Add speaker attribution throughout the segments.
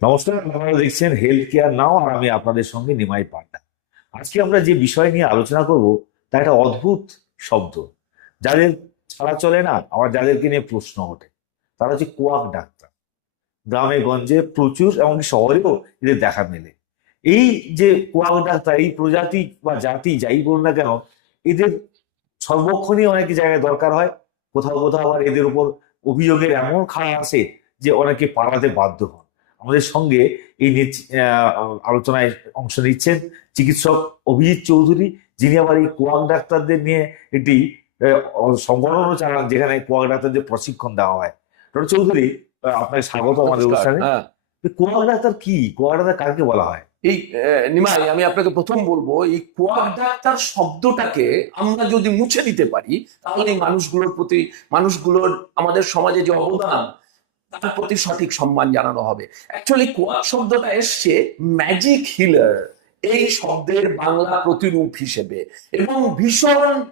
Speaker 1: নমস্কার, আপনারা দেখছেন হেলথ কেয়ার নাও আর আমি আপনাদের সঙ্গে নিমাই পান্ডা। আজকে আমরা যে বিষয় নিয়ে আলোচনা করব, তা একটা অদ্ভুত শব্দ, যাদের ছাড়া চলে না, আবার যাদেরকে নিয়ে প্রশ্ন ওঠে। তারা হচ্ছে কোয়াক ডাক্তার। গ্রামে, গঞ্জে, প্রচুর এমনকি শহরেও এদের দেখা মেলে। এই যে কোয়াক ডাক্তার, এই প্রজাতি বা জাতি, যাই বলুন না কেন, এদের সর্বক্ষণই অনেক জায়গায় দরকার হয়। কোথাও কোথাও আবার এদের উপর অভিযোগের এমন খাড়া আসে যে অনেকে পালাতে বাধ্য হন। আমাদের সঙ্গে এই আলোচনায় অংশ নিচ্ছেন চিকিৎসক অভিজিৎ চৌধুরী যিনি আবার এই কোয়াক ডাক্তারদের নিয়ে একটি সংগঠনও চালান যেখানে কোয়াক ডাক্তারদের প্রশিক্ষণ দেওয়া হয়। ডক্টর চৌধুরী আপনাকে স্বাগত আমাদের। অনুষ্ঠানে।
Speaker 2: হ্যাঁ।
Speaker 1: কোয়াক ডাক্তার কি? কোয়াক ডাক্তার কাকে বলা হয়?
Speaker 2: এই নিমাই আমি আপনাকে প্রথম বলব এই কোয়াক ডাক্তার শব্দটাকে আমরা যদি মুছে দিতে পারি তাহলে এই মানুষগুলোর প্রতি মানুষগুলোর আমাদের সমাজে যে অবদান তার প্রতি সঠিক সম্মান জানানো হবে। অ্যাকচুয়ালি কোয়াক শব্দটা এসছে? ম্যাজিক হিলার এই শব্দের বাংলা প্রতিরূপ হিসেবে। এবং ভীষণ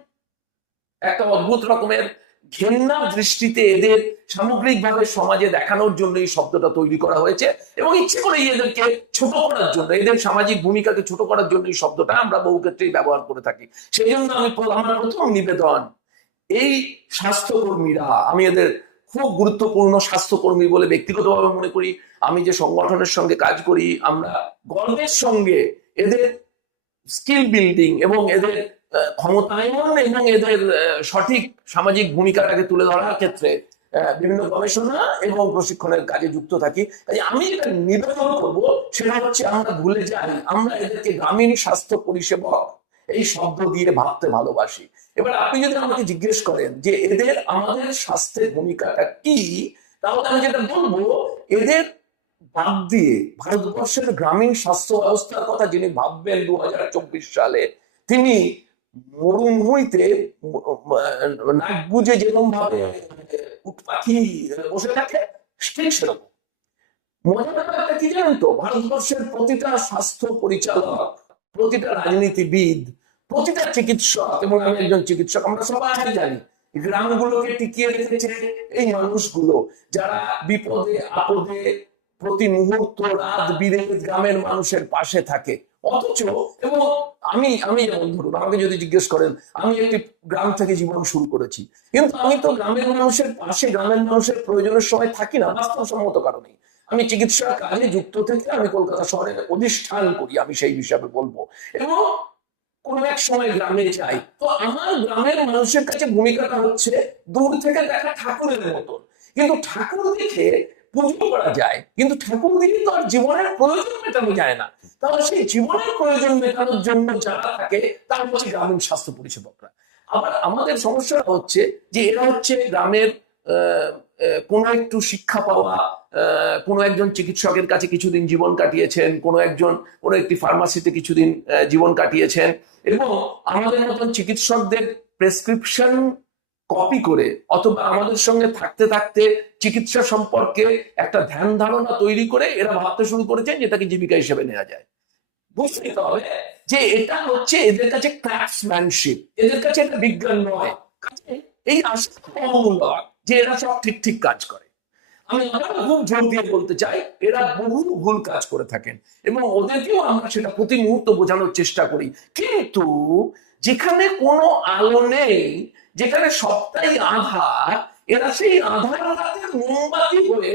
Speaker 2: একটা অদ্ভুত রকমের ঘেন্না দৃষ্টিতে এদের সামগ্রিকভাবে সমাজে দেখানোর জন্য এই শব্দটা তৈরি করা হয়েছে। এবং ইচ্ছে করে এদেরকে ছোট করার জন্য, এদের সামাজিক ভূমিকাকে ছোট করার জন্য এই শব্দটা আমরা বহু ক্ষেত্রেই ব্যবহার করে থাকি। সেই জন্য আমি আমার প্রথম নিবেদন, এই স্বাস্থ্যকর্মীরা, আমি এদের খুব গুরুত্বপূর্ণ স্বাস্থ্যকর্মী বলে ব্যক্তিগতভাবে মনে করি। আমি যে সংগঠনের সঙ্গে কাজ করি, আমরা গর্বের সঙ্গে এদের স্কিল বিল্ডিং এবং এদের ক্ষমতায়ন এবং এদের সঠিক সামাজিক ভূমিকাটাকে তুলে ধরার ক্ষেত্রে বিভিন্ন গবেষণা এবং প্রশিক্ষণের কাজে যুক্ত থাকি। আমি যেটা নিবেদন করব, সেটা হচ্ছে আমরা ভুলে যাই, আমরা এদেরকে গ্রামীণ স্বাস্থ্য পরিষেবা এই শব্দ দিয়ে ভাবতে ভালোবাসি। এবার আপনি যদি আমাকে জিজ্ঞেস করেন যে এদের আমাদের স্বাস্থ্যের ভূমিকাটা কি, তাহলে আমি যেটা বলব, এদের বাদ দিয়ে ভারতবর্ষের গ্রামীণ স্বাস্থ্য ব্যবস্থার কথা যিনি ভাববেন দু সালে, তিনি মরুভূমিতে নাক বুঝে যেরকম ভাবে উট পাখি বসে থাকে, ঠিক সেরকম। মজার ব্যাপারটা কি জানেন তো? ভারতবর্ষের প্রতিটা স্বাস্থ্য পরিচালক প্রতিটা রাজনীতিবিদ প্রতিটা চিকিৎসক এবং আমি একজন চিকিৎসক আমরা সবাই জানি গ্রামগুলোকে টিকিয়ে রেখেছে এই মানুষগুলো যারা বিপদে আপদে প্রতি মুহূর্ত রাত বিরেত গ্রামের মানুষের পাশে থাকে। অথচ এবং আমি আমি যেমন ধরুন আমাকে যদি জিজ্ঞেস করেন আমি একটি গ্রাম থেকে জীবন শুরু করেছি। কিন্তু আমি তো গ্রামের মানুষের পাশে গ্রামের মানুষের প্রয়োজনের সময় থাকি না বাস্তবসম্মত কারণে আমি চিকিৎসার কাজে যুক্ত থেকে আমি কলকাতা শহরে অধিষ্ঠান করি, আমি সেই হিসাবে বলব। এবং কোন এক সময় গ্রামে যাই, তো আমার গ্রামের মানুষের কাছে ভূমিকাটা হচ্ছে দূর থেকে দেখা ঠাকুরের মতন। কিন্তু ঠাকুর দেখে পুজো করা যায়, কিন্তু ঠাকুর দেখে তো আর জীবনের প্রয়োজন মেটানো যায় না। তাহলে সেই জীবনের প্রয়োজন মেটানোর জন্য যারা থাকে, তার হচ্ছে গ্রামীণ স্বাস্থ্য পরিষেবকরা। আবার আমাদের সমস্যা হচ্ছে যে এরা হচ্ছে গ্রামের কোনো একটু শিক্ষা পাওয়া কোনো একজন চিকিৎসকের কাছে কিছুদিন জীবন কাটিয়েছেন, কোনো একজন, কোনো একটি ফার্মাসিতে কিছুদিন জীবন কাটিয়েছেন এবং আমাদের মতন চিকিৎসকদের প্রেসক্রিপশন কপি করে অথবা আমাদের সঙ্গে থাকতে থাকতে চিকিৎসা সম্পর্কে একটা ধ্যান ধারণা তৈরি করে এরা ভাবতে শুরু করেছেন যেটাকে জীবিকা হিসেবে নেওয়া যায়। বুঝতে নিতে হবে যে এটা হচ্ছে এদের কাছে ক্রাফটসম্যানশিপ এদের কাছে এটা বিজ্ঞান নয়। এই আশা অমূলক যে এরা সব ঠিক ঠিক কাজ করে। আমি আবার খুব জোর দিয়ে বলতে চাই, এরা বহু ভুল কাজ করে থাকেন এবং ওদেরকেও আমরা সেটা প্রতি মুহূর্ত বোঝানোর চেষ্টা করি। কিন্তু যেখানে কোনো আলো নেই, যেখানে সবটাই আধার এরা সেই আধার রাতের মোমবাতি হয়ে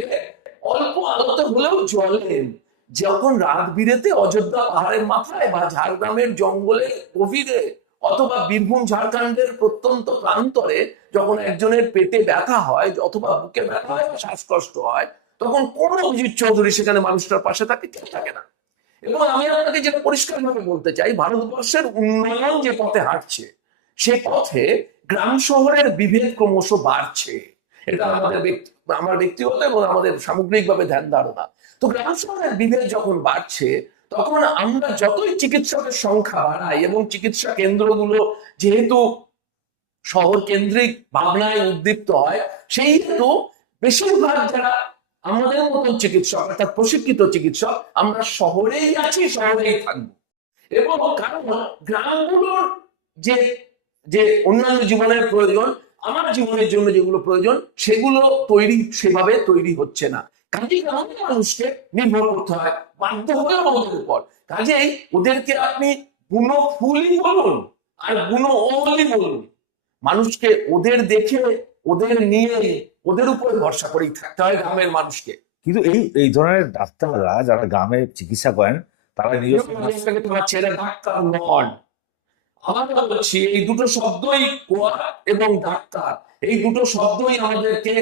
Speaker 2: অল্প আলোতে হলেও জ্বলেন। যখন রাত বিরেতে অযোধ্যা পাহাড়ের মাথায় বা ঝাড়গ্রামের জঙ্গলে গভীরে অথবা বীরভূম ঝাড়খণ্ডের প্রত্যন্ত প্রান্তরে যখন একজনের পেটে ব্যথা হয়, অথবা বুকে ব্যথা হয় শ্বাসকষ্ট হয়, তখন কোন অভিজিৎ চৌধুরী সেখানে মানুষটার পাশে থাকে, কেউ থাকে না। এবং আমি আপনাকে যেটা পরিষ্কারভাবে বলতে চাই, ভারতবর্ষের উন্নয়ন যে পথে হাঁটছে, সে পথে গ্রাম শহরের বিভেদ ক্রমশ বাড়ছে। এটা আমাদের আমার ব্যক্তিগত এবং আমাদের সামগ্রিকভাবে ধ্যান ধারণা। তো গ্রাম শহরের বিভেদ যখন বাড়ছে তখন আমরা যতই চিকিৎসকের সংখ্যা বাড়াই এবং চিকিৎসা কেন্দ্রগুলো যেহেতু শহর কেন্দ্রিক ভাবনায় উদ্দীপ্ত হয় সেই হেতু বেশিরভাগ যারা আমাদের মতন চিকিৎসক, অর্থাৎ প্রশিক্ষিত চিকিৎসক, আমরা শহরেই আছি, শহরেই থাকব। এবং কারণ গ্রামগুলোর যে যে অন্যান্য জীবনের প্রয়োজন, আমার জীবনের জন্য যেগুলো প্রয়োজন, সেগুলো তৈরি, সেভাবে তৈরি হচ্ছে না। কাজেই গ্রামের মানুষকে নির্ভর করতে হয়। বাধ্য হয়ে ওদের উপর কাজেই ওদেরকে আপনি বুনো ফুলই বলুন আর বুনো ওলই বলুন। মানুষকে ওদের দেখে ওদের নিয়ে ওদের উপরে ভরসা করেই থাকতে হয় গ্রামের মানুষকে।
Speaker 1: কিন্তু এই এই ধরনের ডাক্তাররা যারা গ্রামে চিকিৎসা করেন তারা নিজস্ব
Speaker 2: তোমার ছেলে ডাক্তার নন। আবার বলছি এই দুটো শব্দই কোয়া এবং ডাক্তার। এই দুটো শব্দই আমাদেরকে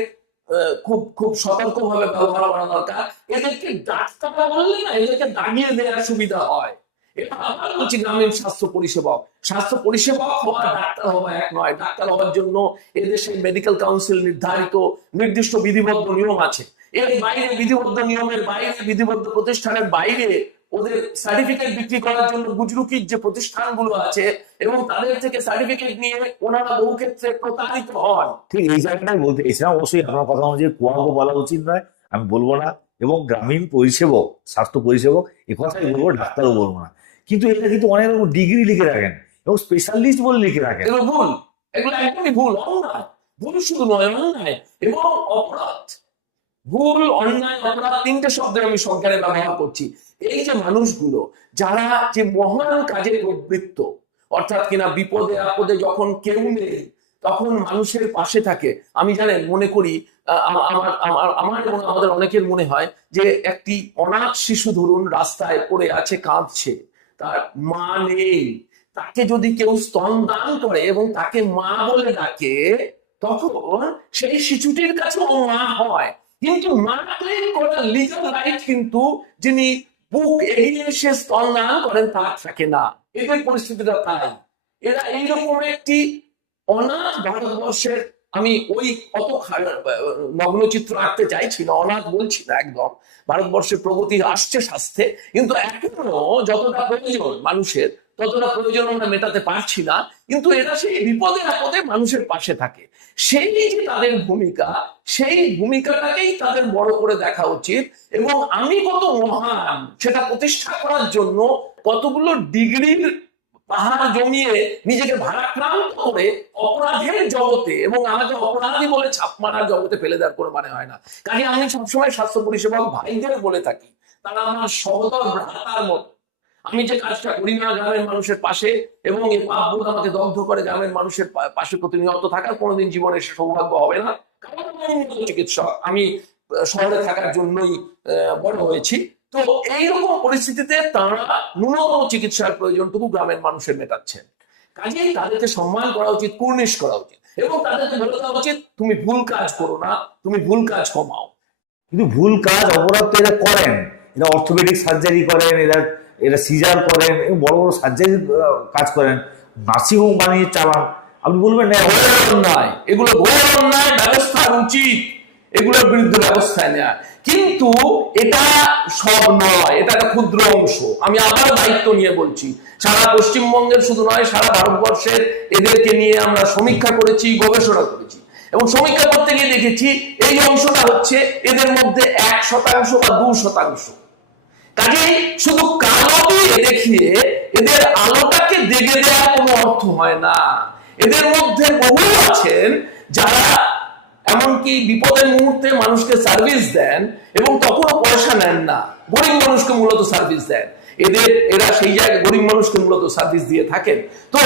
Speaker 2: খুব খুব সতর্ক ভাবে ব্যবহার করা দরকার। এদেরকে ডাক্তার বললে না এদেরকে দাগিয়ে দেওয়ার সুবিধা হয়। এটা আবার বলছি গ্রামীণ স্বাস্থ্য পরিষেবা স্বাস্থ্য পরিষেবা হওয়া ডাক্তার হওয়া এক নয়, ডাক্তার হওয়ার জন্য এদেশে মেডিকেল কাউন্সিল নির্ধারিত নির্দিষ্ট বিধিবদ্ধ নিয়ম আছে। এর বাইরে বিধিবদ্ধ নিয়মের বাইরে, বিধিবদ্ধ প্রতিষ্ঠানের বাইরে ওদের সার্টিফিকেট বিক্রি করার জন্য গুজরুকির যে প্রতিষ্ঠানগুলো আছে এবং তাদের থেকে সার্টিফিকেট নিয়ে ওনারা বহু ক্ষেত্রে প্রতারিত হন।
Speaker 1: ঠিক এই জায়গাটাই বলতে এছাড়া অবশ্যই আপনার কথা অনুযায়ী কুয়াঙ্গ বলা উচিত নয় আমি বলব না এবং গ্রামীণ পরিষেবক স্বাস্থ্য পরিষেবক এ কথাই বলব ডাক্তারও বলব না। কিন্তু এটা কিন্তু অনেক রকম ডিগ্রি লিখে রাখেন এবং স্পেশালিস্ট বলে লিখে রাখেন।
Speaker 2: এগুলো ভুল এগুলো একদমই ভুল অন্যায় ভুল শুধু নয় অন্যায় এবং অপরাধ। ভুল, অন্যায়, অপরাধ, তিনটে শব্দ আমি সংখ্যারে ব্যবহার করছি। এই যে মানুষগুলো, যারা যে মহান কাজে প্রবৃত্ত, অর্থাৎ কিনা বিপদে, আপদে যখন কেউ নেই, তখন মানুষের পাশে থাকে। আমি জানেন, মনে করি আমার আমার এবং আমাদের অনেকের মনে হয় যে একটি অনাথ শিশু ধরুন রাস্তায় পড়ে আছে, কাঁদছে। তার মা নেই। তাকে যদি কেউ স্তন দান করে এবং তাকে মা বলে ডাকে, তখন সেই শিশুটির কাছে মা হয়। কিন্তু করার লিগাল রাইট কিন্তু যিনি বুক এগিয়ে এসে দান করেন থাকে না। এদের পরিস্থিতিটা তাই। এরা এইরকম একটি অনাথ ভারতবর্ষের, আমি ওই অত খা- নগ্নচিত্র আঁকতে চাইছি না, অনাথ বলছি না একদম। ভারতবর্ষের প্রগতি আসছে স্বাস্থ্যে কিন্তু এখনও যতটা প্রয়োজন মানুষের ততটা প্রয়োজন আমরা মেটাতে পারছি না, কিন্তু এরা সেই বিপদে আপদে মানুষের পাশে থাকে। সেই যে তাদের ভূমিকা, সেই ভূমিকাটাকেই তাদের বড় করে দেখা উচিত এবং আমি কত মহান, সেটা প্রতিষ্ঠা করার জন্য কতগুলো ডিগ্রির পাহাড় জমিয়ে নিজেকে ভারাক্রান্ত করে অপরাধের জগতে এবং আমাকে অপরাধী বলে ছাপ মারার জগতে ফেলে দেওয়ার কোনো মানে হয় না। কাজে আমি সবসময় স্বাস্থ্য পরিষেবা ভাইদের বলে থাকি, তারা আমার সহদর ভ্রাতার মতো। আমি যে কাজটা করি না গ্রামের মানুষের পাশে এবং এই আমাকে দগ্ধ করে গ্রামের মানুষের পাশে প্রতিনিয়ত থাকার কোনোদিন জীবনে সে সৌভাগ্য হবে না। কারণ চিকিৎসক, আমি শহরে থাকার জন্যই বড় হয়েছি। তো এইরকম পরিস্থিতিতে তারা ন্যূনতম চিকিৎসার প্রয়োজনটুকু গ্রামের মানুষের মেটাচ্ছেন। কাজেই তাদেরকে সম্মান করা উচিত, কুর্নিশ করা উচিত এবং তাদেরকে বলে দেওয়া উচিত, তুমি ভুল কাজ করো না, তুমি ভুল কাজ কমাও।
Speaker 1: কিন্তু ভুল কাজ, অপরাধ তো এরা করেন। এরা অর্থোপেডিক সার্জারি করেন, এরা এরা সিজার করেন বড় বড় সার্জারি কাজ করেন। নার্সিং হোম বানিয়ে চালান। আপনি বলবেন
Speaker 2: অন্যায় এগুলো অন্যায় ব্যবস্থা উচিত। এগুলোর বিরুদ্ধে ব্যবস্থা নেওয়া কিন্তু এটা সব নয়, এটা একটা ক্ষুদ্র অংশ। আমি আবার দায়িত্ব নিয়ে বলছি, সারা পশ্চিমবঙ্গের শুধু নয়, সারা ভারতবর্ষের এদেরকে নিয়ে আমরা সমীক্ষা করেছি, গবেষণা করেছি। এবং সমীক্ষা করতে গিয়ে দেখেছি, এই অংশটা হচ্ছে এদের মধ্যে এক শতাংশ বা দু শতাংশ। কাজেই শুধু কালো দিয়ে দেখিয়ে এদের আলোটাকে দেগে দেওয়ার কোনো অর্থ হয় না। এদের মধ্যে বহু আছেন যারা এমনকি বিপদের মুহূর্তে মানুষকে সার্ভিস দেন এবং তখনও পয়সা নেন না। গরিব মানুষকে মূলত সার্ভিস দেন। এদের, এরা সেই জায়গায় গরিব মানুষকে মূলত সার্ভিস দিয়ে থাকেন। তো,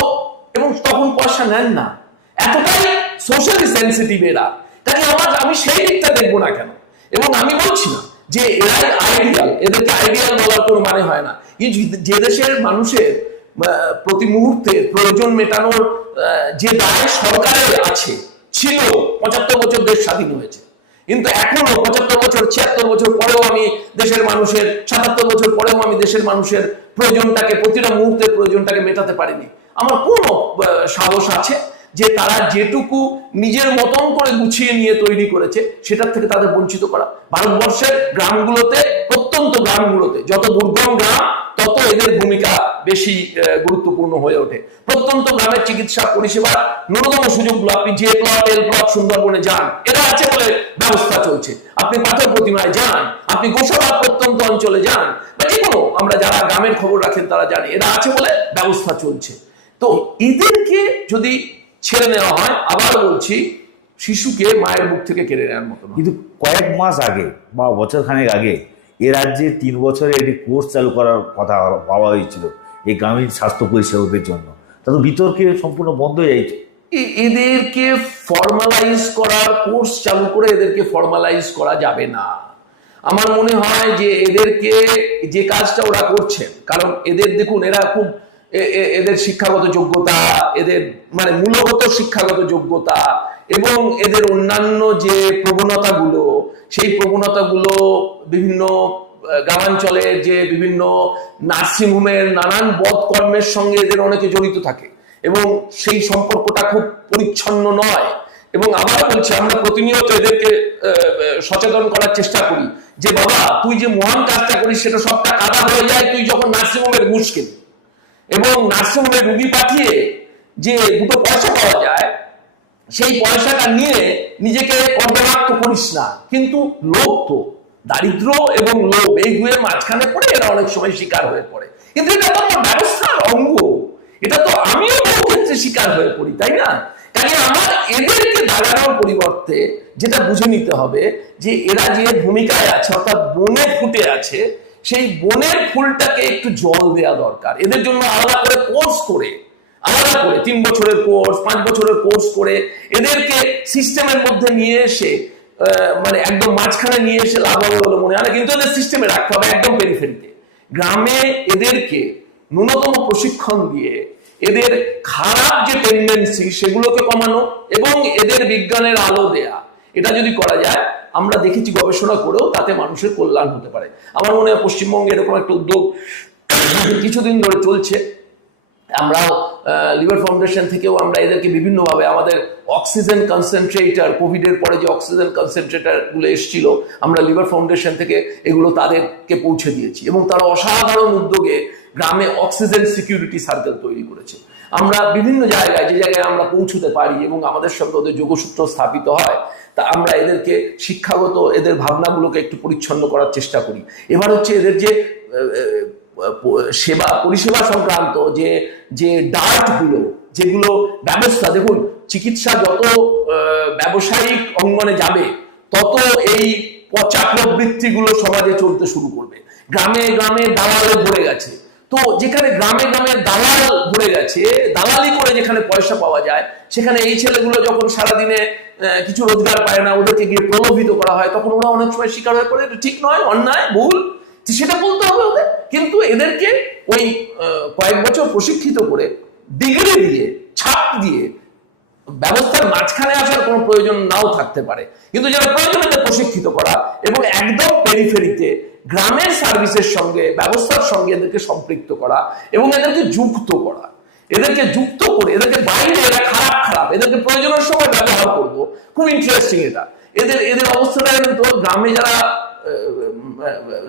Speaker 2: এবং তখন পয়সা নেন না। এতটাই সোশ্যালি সেন্সিটিভ এরা। তাই আমার, আমি সেই দিকটা দেখব না কেন? এবং আমি বলছি না যে এরাই আইডিয়াল এদেরকে আইডিয়াল বলার কোনো মানে হয় না। কিন্তু যে দেশের মানুষের প্রতি মুহূর্তে প্রয়োজন মেটানোর যে দায় সরকারের আছে, ছিল, পঁচাত্তর বছর দেশ স্বাধীন হয়েছে। কিন্তু এখনও পঁচাত্তর বছর, ছিয়াত্তর বছর পরেও আমি দেশের মানুষের, সাতাত্তর বছর পরেও আমি দেশের মানুষের প্রয়োজনটাকে, প্রতিটা মুহূর্তের প্রয়োজনটাকে মেটাতে পারিনি। আমার কোনো সাহস আছে। যে তারা যেটুকু নিজের মতন করে গুছিয়ে নিয়ে তৈরি করেছে, সেটার থেকে তাদের বঞ্চিত করা। ভারতবর্ষের গ্রামগুলোতে, প্রত্যন্ত গ্রামগুলোতে, যত দুর্গম গ্রাম, তত এদের ভূমিকা বেশি গুরুত্বপূর্ণ হয়ে ওঠে। প্রত্যন্ত গ্রামের চিকিৎসা পরিষেবা ন্যূনতম সুযোগগুলো আপনি যে প্লট এল প্লট সুন্দরবনে যান, এটা আছে বলে ব্যবস্থা চলছে। আপনি পাথর প্রতিমায় যান, আপনি গোসাবাদ প্রত্যন্ত অঞ্চলে যান, বা যে কোনো, আমরা যারা গ্রামের খবর রাখেন তারা জানে এরা আছে বলে ব্যবস্থা চলছে। তো এদেরকে যদি ছেড়ে নেওয়া হয় আবার বলছি শিশুকে মায়ের মুখ থেকে কেড়ে নেওয়ার মতো
Speaker 1: কিন্তু কয়েক মাস আগে বা বছর খানেক আগে এ রাজ্যে তিন বছরে একটি কোর্স চালু করার কথা ভাবা হয়েছিল এই গ্রামীণ স্বাস্থ্য পরিষেবাদের জন্য। তা তো বিতর্কে সম্পূর্ণ বন্ধ হয়ে যাইছে
Speaker 2: এদেরকে ফর্মালাইজ করার কোর্স চালু করে এদেরকে ফর্মালাইজ করা যাবে না। আমার মনে হয় যে এদেরকে যে কাজটা ওরা করছেন কারণ এদের দেখুন এরা খুব এদের শিক্ষাগত যোগ্যতা, এদের মানে মূলগত শিক্ষাগত যোগ্যতা এবং এদের অন্যান্য যে প্রবণতাগুলো, সেই প্রবণতাগুলো বিভিন্ন গ্রামাঞ্চলে যে বিভিন্ন নার্সিংহোমের নানান বদকর্মের সঙ্গে এদের অনেকে জড়িত থাকে এবং সেই সম্পর্কটা খুব পরিচ্ছন্ন নয়। এবং আবার বলছি, আমরা প্রতিনিয়ত এদেরকে সচেতন করার চেষ্টা করি যে, বাবা, তুই যে মহান কাজটা করিস, সেটা সবটা কাদা হয়ে যায়, তুই যখন নার্সিংহোমের কিনি এবং নার্সিংহোমে রুগী পাঠিয়ে যে দুটো পয়সা পাওয়া যায়, সেই পয়সাটা নিয়ে নিজেকে কর্মরাক্ত করিস না। কিন্তু লোভ তো, দারিদ্র এবং লোভ, এই দুয়ের মাঝখানে পড়ে এরা অনেক সময় শিকার হয়ে পড়ে। কিন্তু এটা তো আমার ব্যবস্থার অঙ্গ। এটা তো আমিও বহু ক্ষেত্রে শিকার হয়ে পড়ি, তাই না? তাই আমার এদেরকে দাঁড়ানোর পরিবর্তে যেটা বুঝে নিতে হবে, যে এরা যে ভূমিকায় আছে, অর্থাৎ বনে ফুটে আছে সেই বনের ফুলটাকে একটু জল দেওয়া দরকার। এদের জন্য আলাদা করে কোর্স করে, আলাদা করে, তিন বছরের কোর্স পাঁচ বছরের কোর্স করে এদেরকে সিস্টেমের মধ্যে নিয়ে এসে মানে একদম মাঝখানে নিয়ে এসে লাভ হবে বলে মনে হয় না, কিন্তু এদের সিস্টেমে রাখতে হবে একদম পেরিফেরিতে গ্রামে এদেরকে ন্যূনতম প্রশিক্ষণ দিয়ে এদের খারাপ যে টেন্ডেন্সি সেগুলোকে কমানো এবং এদের বিজ্ঞানের আলো দেয়া, এটা যদি করা যায় আমরা দেখেছি গবেষণা করেও তাতে মানুষের কল্যাণ হতে পারে। আমার মনে হয় পশ্চিমবঙ্গে এরকম একটা উদ্যোগ কিছুদিন ধরে চলছে। আমরাও লিভার ফাউন্ডেশন থেকেও আমরা এদেরকে বিভিন্নভাবে আমাদের অক্সিজেন কনসেন্ট্রেটার কোভিডের পরে যে অক্সিজেন কনসেন্ট্রেটারগুলো এসেছিল, আমরা লিভার ফাউন্ডেশন থেকে এগুলো তাদেরকে পৌঁছে দিয়েছি। এবং তারা অসাধারণ উদ্যোগে গ্রামে অক্সিজেন সিকিউরিটি সার্কেল তৈরি করেছে। আমরা বিভিন্ন জায়গায় যে জায়গায় আমরা পৌঁছতে পারি এবং আমাদের সঙ্গে ওদের যোগসূত্র স্থাপিত হয়, তা আমরা এদেরকে শিক্ষাগত এদের ভাবনাগুলোকে একটু পরিচ্ছন্ন করার চেষ্টা করি। এবার হচ্ছে এদের যে সেবা, পরিষেবা সংক্রান্ত যে যে ডার্টগুলো যেগুলো ব্যবস্থা, দেখুন, চিকিৎসা যত ব্যবসায়িক অঙ্গনে যাবে, তত এই পচা প্রবৃত্তিগুলো সমাজে চলতে শুরু করবে। গ্রামে গ্রামে দালালে ভরে গেছে। তো যেখানে গ্রামে গ্রামে দালাল ভরে গেছে, দালালি করে যেখানে পয়সা পাওয়া যায়, সেখানে এই ছেলেগুলো যখন সারাদিনে কিছু রোজগার পায় না, ওদেরকে গিয়ে প্রলোভিত করা হয়, তখন ওরা অনেক সময় শিকার হয়ে পড়ে। ঠিক নয়, অন্যায়, ভুল। সেটা বলতে হবে ওদের। কিন্তু এদেরকে ওই কয়েক বছর প্রশিক্ষিত করে, ডিগ্রি দিয়ে, ছাপ দিয়ে, ব্যবস্থার মাঝখানে আসার কোনো প্রয়োজন নাও থাকতে পারে। কিন্তু যারা প্রয়োজন প্রশিক্ষিত করা এবং একদম পেরিফেরিতে গ্রামের সার্ভিসের সঙ্গে, ব্যবস্থার সঙ্গে এদেরকে সম্পৃক্ত করা এবং এদেরকে যুক্ত করা। এদেরকে যুক্ত করে, এদেরকে বাইরে, এরা খারাপ খারাপ। এদেরকে প্রয়োজনের সময় ব্যবহার করব। খুব ইন্টারেস্টিং এটা। এদের এদের অবস্থাটা কিন্তু গ্রামে যারা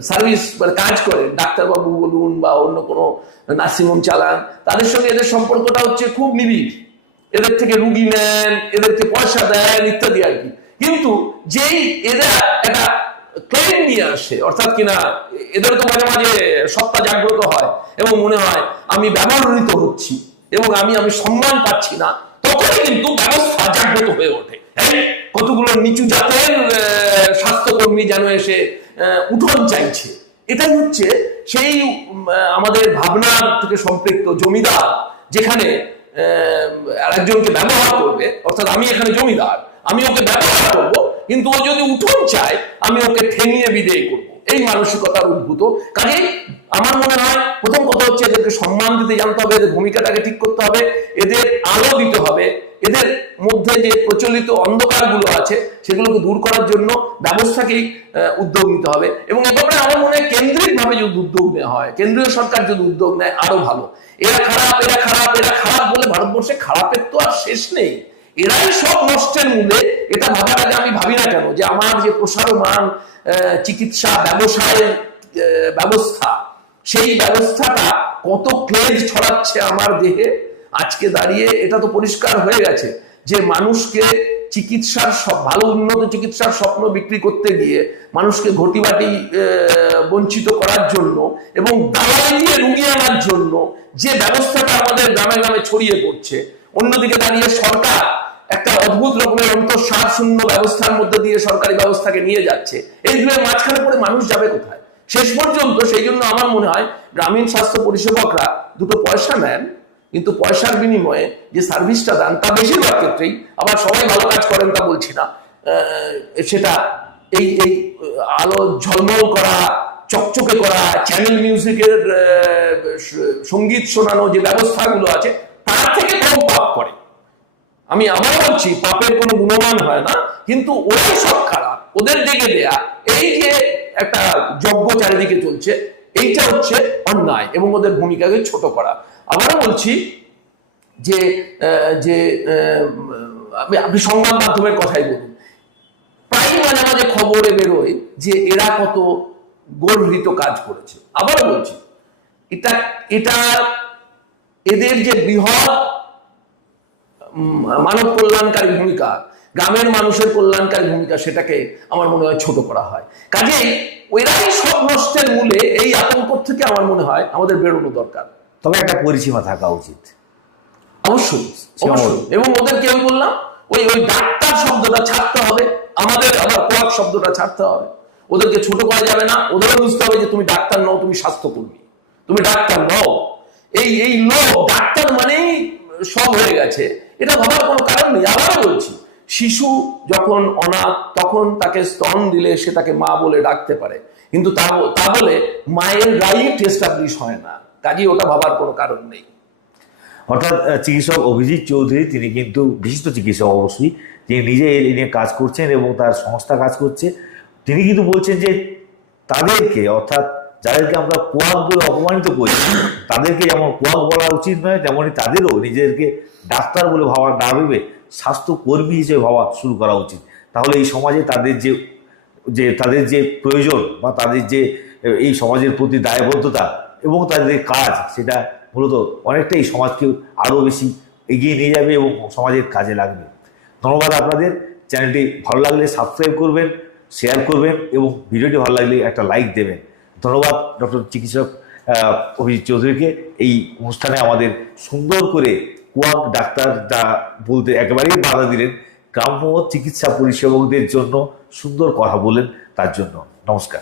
Speaker 2: সার্ভিস মানে কাজ করে, ডাক্তারবাবু বলুন বা অন্য কোনো নার্সিংহোম চালান, তাদের সঙ্গে এদের সম্পর্কটা হচ্ছে খুব নিবিড়। এদের থেকে রুগী নেন, এদেরকে পয়সা দেন, ইত্যাদি আর কি। কিন্তু যেই এরা একটা ক্লেম নিয়ে আসে, অর্থাৎ কিনা এদের তো মাঝে মাঝে সত্তা জাগ্রত হয় এবং মনে হয় আমি ব্যবহৃত হচ্ছি এবং আমি আমি সম্মান পাচ্ছি না, তখনই কিন্তু ব্যবস্থা জাগ্রত হয়ে ওঠে। কতগুলো নিচু জাতের স্বাস্থ্যকর্মী যেন এসে উঠোন চাইছে। এটাই হচ্ছে সেই আমাদের ভাবনা থেকে সম্পৃক্ত জমিদার যেখানে আরেকজনকে ব্যবহার করবে, অর্থাৎ আমি এখানে জমিদার আমি ওকে ব্যবহার করব, কিন্তু ও যদি উঠোন চায়, আমি ওকে ঠেঙিয়ে বিদেয় করব। এই মানসিকতার উদ্ভূত। কাজেই আমার মনে হয় প্রথম কথা হচ্ছে এদেরকে সম্মান দিতে জানতে হবে, এদের ভূমিকাটাকে ঠিক করতে হবে, এদের আলো দিতে হবে, এদের মধ্যে যে প্রচলিত অন্ধকারগুলো আছে, সেগুলোকে দূর করার জন্য ব্যবস্থাকেই উদ্যোগ নিতে হবে। এবং এ ব্যাপারে আমার মনে হয় কেন্দ্রিকভাবে যদি উদ্যোগ নেওয়া হয়, কেন্দ্রীয় সরকার যদি উদ্যোগ নেয়, আরও ভালো। এরা খারাপ এরা খারাপ এরা খারাপ বলে ভারতবর্ষে খারাপের তো আর শেষ নেই। এরাই সব নষ্টের মূলে। এটা ভাবাটাকে আমি ভাবি না কেন? যে আমার যে প্রসারমান চিকিৎসা ব্যবসায়ের ব্যবস্থা, সেই ব্যবস্থাটা কত ক্লেজ ছড়াচ্ছে আমার দেহে, আজকে দাঁড়িয়ে এটা তো পরিষ্কার হয়ে গেছে। যে মানুষকে চিকিৎসার ভালো উন্নত চিকিৎসার স্বপ্ন বিক্রি করতে গিয়ে, মানুষকে ঘটিবাটি বঞ্চিত করার জন্য এবং দালালি দিয়ে রুগী আনার জন্য যে ব্যবস্থাটা আমাদের গ্রামে গ্রামে ছড়িয়ে পড়ছে, অন্যদিকে দাঁড়িয়ে সরকার একটা অদ্ভুত রকমের অন্তঃসার শূন্য ব্যবস্থার মধ্যে দিয়ে সরকারি ব্যবস্থাকে নিয়ে যাচ্ছে। এই দুয়ের মাঝখানে পড়ে মানুষ যাবে কোথায়? শেষ পর্যন্ত সেই জন্য আমার মনে হয় গ্রামীণ স্বাস্থ্য পরিষেবকরা দুটো পয়সা নেন, কিন্তু পয়সার বিনিময়ে যে সার্ভিসটা দেন, তা বেশিরভাগ ক্ষেত্রেই আবার সবাই ভালো কাজ করেন তা বলছি না। সেটা এই এই আলো ঝলমল করা, চকচকে করা চ্যানেল মিউজিকের সংগীত শোনানো যে ব্যবস্থাগুলো আছে, তার থেকে কম পাপ করে। আমি আবার বলছি পাপের কোনো গুণমান হয় না, কিন্তু ওরাই সব খারাপ, ওদের দিকে দেয়া, এই যে একটা যজ্ঞ চারিদিকে চলছে, এইটা হচ্ছে অন্যায় এবং ওদের ভূমিকাকে ছোট করা। আবারও বলছি যে যে আপনি- সংবাদ মাধ্যমের কথাই বলুন। প্রায় মাঝে মাঝে খবরে বেরোয় যে এরা কত গর্হিত কাজ করেছে। আবারও বলছি, এটা এটা এদের যে বৃহৎ মানব কল্যাণকারী ভূমিকা গ্রামের মানুষের কল্যাণকারী ভূমিকা সেটাকে আমার মনে হয় ছোট করা হয়। কাজেই ওইরাই সব নষ্টের মূলে এই আতঙ্ক থেকে আমার মনে হয় আমাদের বেরোনো দরকার।
Speaker 1: তবে একটা পরিসীমা থাকা উচিত।
Speaker 2: অবশ্যই অবশ্যই। এবং ওদেরকে আমি বললাম ওই ওই ডাক্তার শব্দটা ছাড়তে হবে আমাদের আবার কোয়াক শব্দটা ছাড়তে হবে। ওদেরকে ছোট করা যাবে না ওদেরও বুঝতে হবে যে তুমি ডাক্তার নও তুমি স্বাস্থ্যকর্মী। তুমি ডাক্তার নও। এই এই লোক ডাক্তার মানেই সব হয়ে গেছে। এটা ভাবার কোনো কারণ নেই, আবারও বলছি, শিশু যখন অনাথ, তখন তাকে স্তন দিলে সে তাকে মা বলে ডাকতে পারে। কিন্তু তা বলে মায়ের রাইট এস্টাবলিশ হয় না। কাজেই ওটা ভাবার কোনো কারণ নেই।
Speaker 1: অর্থাৎ চিকিৎসক অভিজিৎ চৌধুরী, তিনি কিন্তু বিশিষ্ট চিকিৎসক অবশ্যই, তিনি নিজে এই নিয়ে কাজ করছেন এবং তার সংস্থা কাজ করছে। তিনি কিন্তু বলছেন যে তাদেরকে, অর্থাৎ যাদেরকে আমরা কোয়াক বলে অপমানিত করি তাদেরকে যেমন কোয়াক বলা উচিত নয় তেমনই তাদেরও নিজেদেরকে ডাক্তার বলে ভাবা না ভেবে স্বাস্থ্যকর্মী হিসেবে ভাবা শুরু করা উচিত। তাহলে এই সমাজে তাদের যে যে তাদের যে প্রয়োজন বা তাদের যে এই সমাজের প্রতি দায়বদ্ধতা এবং তাদের যে কাজ, সেটা মূলত অনেকটাই সমাজকে আরও বেশি এগিয়ে নিয়ে যাবে এবং সমাজের কাজে লাগবে। ধন্যবাদ আপনাদের। চ্যানেলটি ভালো লাগলে সাবস্ক্রাইব করবেন, শেয়ার করবেন এবং ভিডিওটি ভালো লাগলে একটা লাইক দেবেন। ধন্যবাদ, ডক্টর চিকিৎসক অভিজিৎ চৌধুরীকে। এই অনুষ্ঠানে আমাদের সুন্দর করে কোয়াক ডাক্তার যা বলতে একেবারেই বাধা দিলেন। গ্রাম্য চিকিৎসা পরিষেবকদের জন্য সুন্দর কথা বলেন তার জন্য নমস্কার।